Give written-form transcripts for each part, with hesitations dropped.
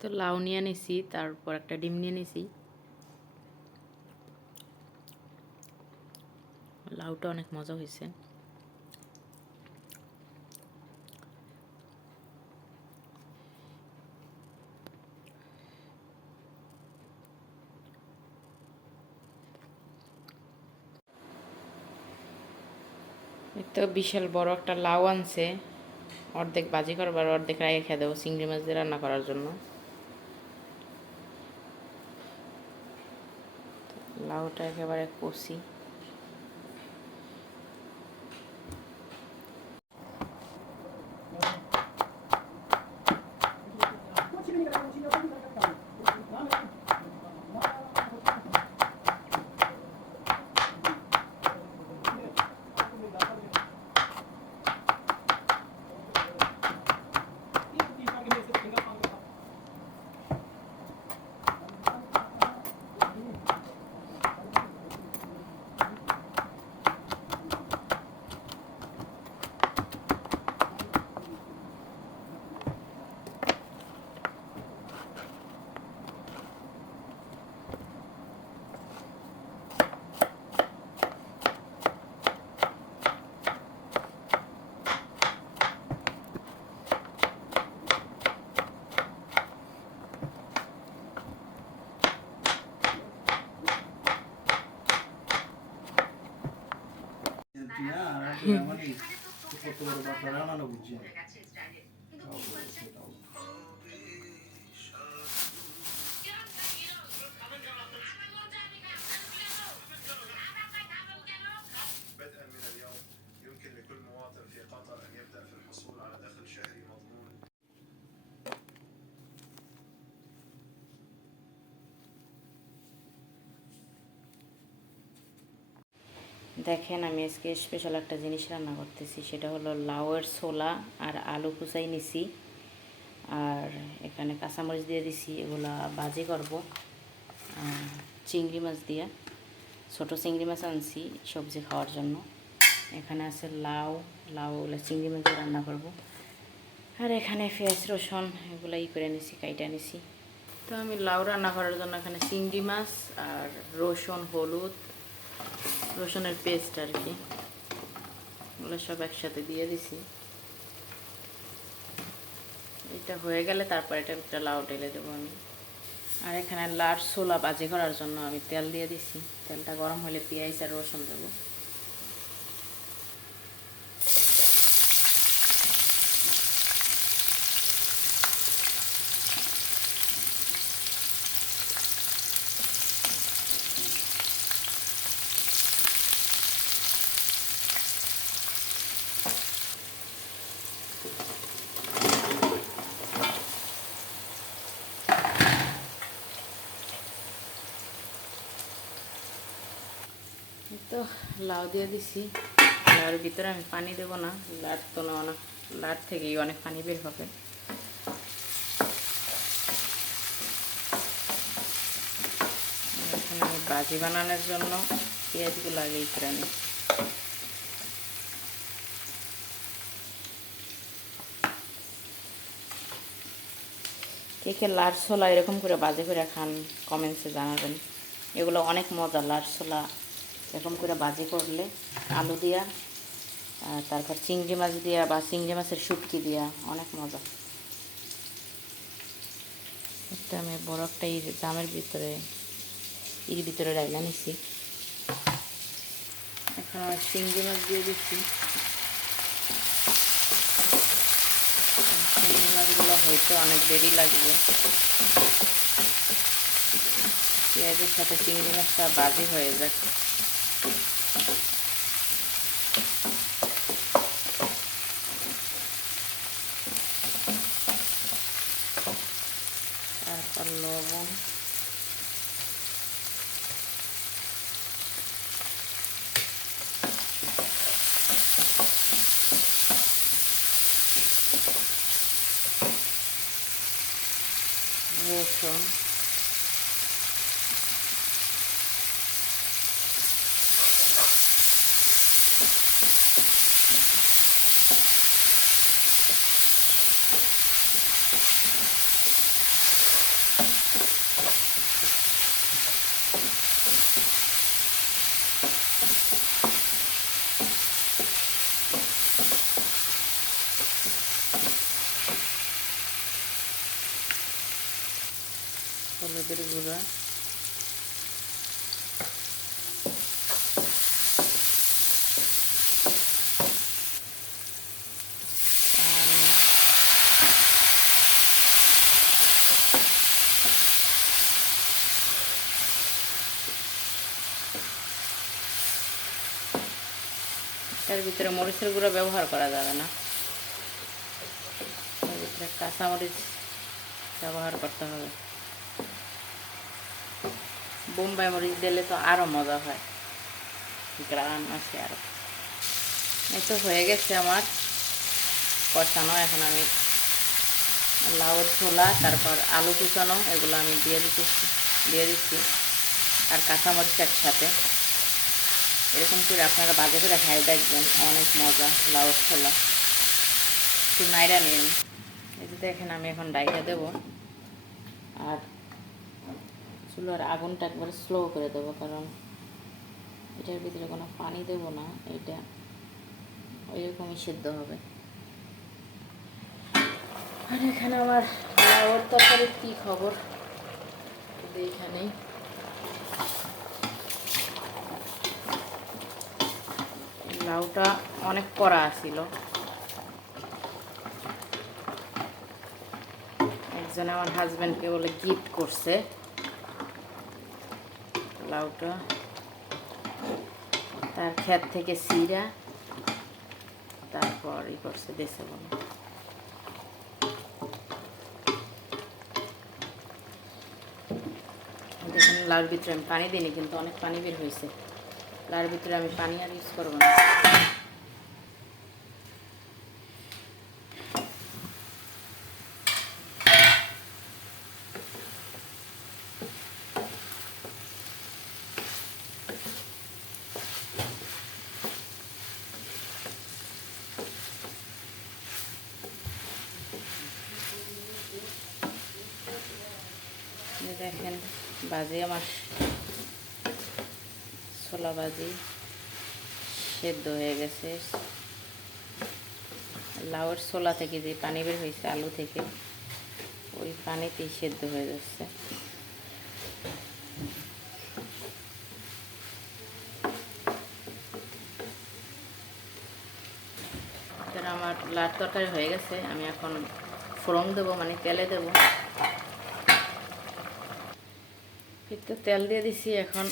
তো লাউ নিয়ে নিছি, তারপর একটা ডিম নিয়ে নিছি। লাউটা অনেক মজা হয়েছে। তো বিশাল বড় একটা লাউ আনছে, অর্ধেক ভাজি করবার, অর্ধেক রাগে খেয়ে দেবো চিংড়ি মাছ দিয়ে রান্না করার জন্য। লাউটা একেবারে কষি। بدءا من اليوم يمكن لكل مواطن في قطر أن يبدأ في الحصول على دخل شهري مضمون. দেখেন, আমি আজকে স্পেশাল একটা জিনিস রান্না করতেছি, সেটা হলো লাউয়ের ছোলা আর আলু কুচাই নিছি, আর এখানে কাঁচামরিচ দিয়ে দিছি। এগুলা ভাজি করব চিংড়ি মাছ দিয়ে। ছোটো চিংড়ি মাছ আনছি সবজি খাওয়ার জন্য। এখানে আছে লাউ, চিংড়ি মাছ দিয়ে রান্না করব। আর এখানে পেঁয়াজ রসুন এগুলো করে নিছি, কাইটা নিছি। তো আমি লাউ রান্না করার জন্য এখানে চিংড়ি মাছ আর রসুন, হলুদ, রসুনের পেস্ট আর কি, এগুলো সব একসাথে দিয়ে দিছি। এটা হয়ে গেলে তারপর এটা একটা লাউ ঢেলে দেবো আমি। আর এখানে লাউর ছোলা ভাজি করার জন্য আমি তেল দিয়ে দিছি। তেলটা গরম হলে পেঁয়াজ আর রসুন দেবো। তো লাউ দিয়ে দিছি। লাউর ভিতরে আমি পানি দেবো না, লাউ তো না, অনেক লাউ থেকেই অনেক পানি বের হবে। এখানে আমি ভাজি বানানোর জন্য পেঁয়াজগুলো আগেই করে নিই। কে কে লাউ ছোলা এরকম করে ভাজি করে খান, কমেন্টসে জানাবেন। এগুলো অনেক মজা। লাউ ছোলা এরকম করে ভাজি করলে আলু দিয়া, তারপর চিংড়ি মাছ দিয়া বা চিংড়ি মাছের শুটকি দিয়া অনেক মজা। একটা আমি বড় একটা দামের ভিতরে ডাইলা নিছি। এখন আমি চিংড়ি মাছ দিয়ে দিচ্ছি। চিংড়ি মাছগুলো হয়তো অনেক দেরি লাগবে। পেঁয়াজের সাথে চিংড়ি মাছটা ভাজি হয়ে যাক। তারপর লবণ, রসুন, হলুদের গুঁড়া, এর ভিতরে মরিচের গুঁড়ো ব্যবহার করা যাবে না, এর ভিতরে কাঁচামরিচ ব্যবহার করতে হবে। বোম্বাই মরিচ দিলে তো আরও মজা হয়, গ্রাম আছে আরও। এই তো হয়ে গেছে আমার কষানো। এখন আমি লাউর ছোলা, তারপর আলু কুচানো এগুলো আমি দিয়ে দিচ্ছি আর কাঁচামরিচ একসাথে। এরকম করে আপনারা বাজে করে খাই দেখবেন, অনেক মজা লাউর ছোলা। একটু নাইরা নিন। এই যে দেখেন আমি এখন ডাইটা দেব, আর চুলার আগুনটা একবার স্লো করে দেবো, কারণ এটার ভিতরে কোনো পানি দেব না, এটা ওইরকমই সিদ্ধ হবে। আর এখানে আমার লাউর তরকারির কী খবর এইখানেই। লাউটা অনেক কড়া ছিল, একজন আমার হাজব্যান্ডকে বলে গিফট করছে লাউটা, তার ক্ষেত থেকে সিরা তারপর ই করছে দেশে বলে। দেখুন লাউর ভিতরে আমি পানি দিইনি, কিন্তু অনেক পানি বের হয়েছে। লাউর ভিতরে আমি পানি আর ইউজ করবো না। দেখেন বাজি আমার ছোলা বাজি সেদ্ধ হয়ে গেছে। লাউয়ের ছোলা থেকে যে পানি বের হয়েছে আলু থেকে, ওই পানিতেই সেদ্ধ হয়ে যাচ্ছে। আমার লাউ তরকারি হয়ে গেছে, আমি এখন ফোড়ন দেবো, মানে তেলে দেবো। একটু তেল দিয়ে দিছি, এখন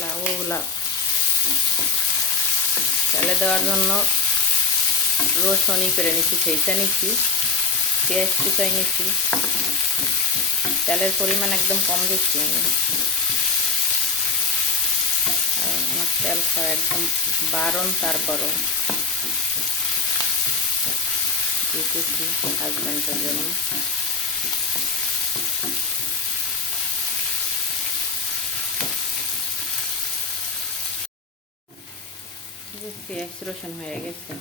লাউগুলা তেলে দেওয়ার জন্য রসুনই করে নিচ্ছি, সেইটা নিচ্ছি, পেঁয়াজ কুচাই নিচ্ছি। তেলের পরিমাণ একদম কম দিচ্ছি আমি, আমার তেল খাওয়া একদম বারণ, তারপরও দিতেছি হাজব্যান্ডের জন্য। পেঁয়াজ রসুন হয়ে গেছে,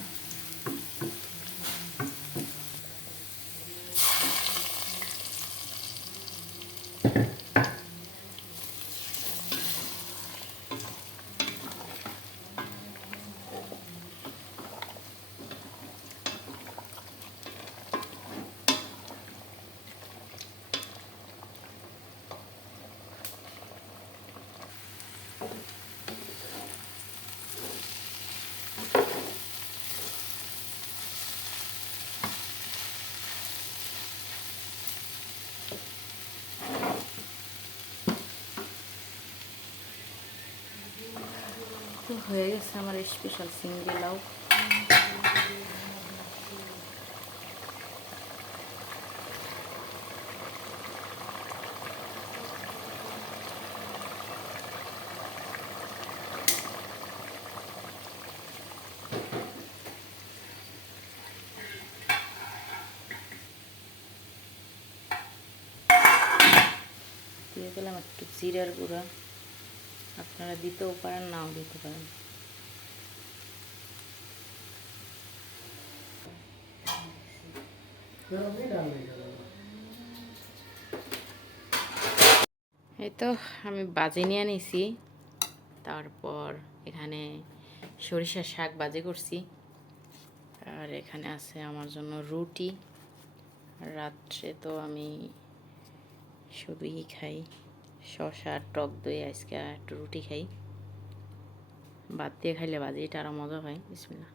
তো হয়ে গেছে আমার স্পেশাল চিংড়ি লাউ। দিয়ে দিলাম একটু জিরার গুঁড়া, আপনারা দিতেও পারেন, নাও দিতে পারেন। এই তো আমি বাজি নিয়ে নিছি, তারপর এখানে সরিষার শাক বাজি করছি, আর এখানে আছে আমার জন্য রুটি রাত্রে তো আমি শুধুই খাই শসা আর টক দই, আজকে একটু রুটি খাই। ভাত দিয়ে খাইলে ভাজিটা আরও মজা হয়। বিসমিল্লাহ।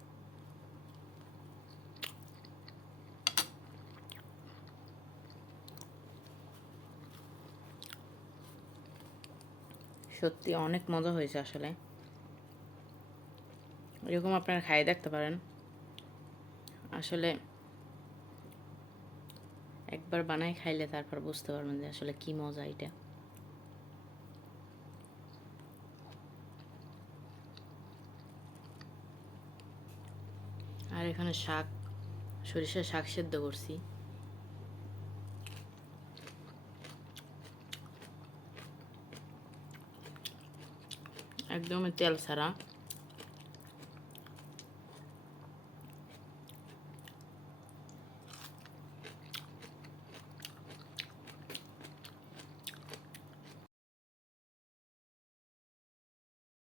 সত্যি অনেক মজা হয়েছে আসলে। এরকম আপনারা খাই দেখতে পারেন। আসলে একবার বানাই খাইলে তারপর বুঝতে পারবেন যে আসলে কি মজা এটা। আর এখানে শাক, সরিষার শাক সেদ্ধ করছি, একদমই তেল ছাড়া।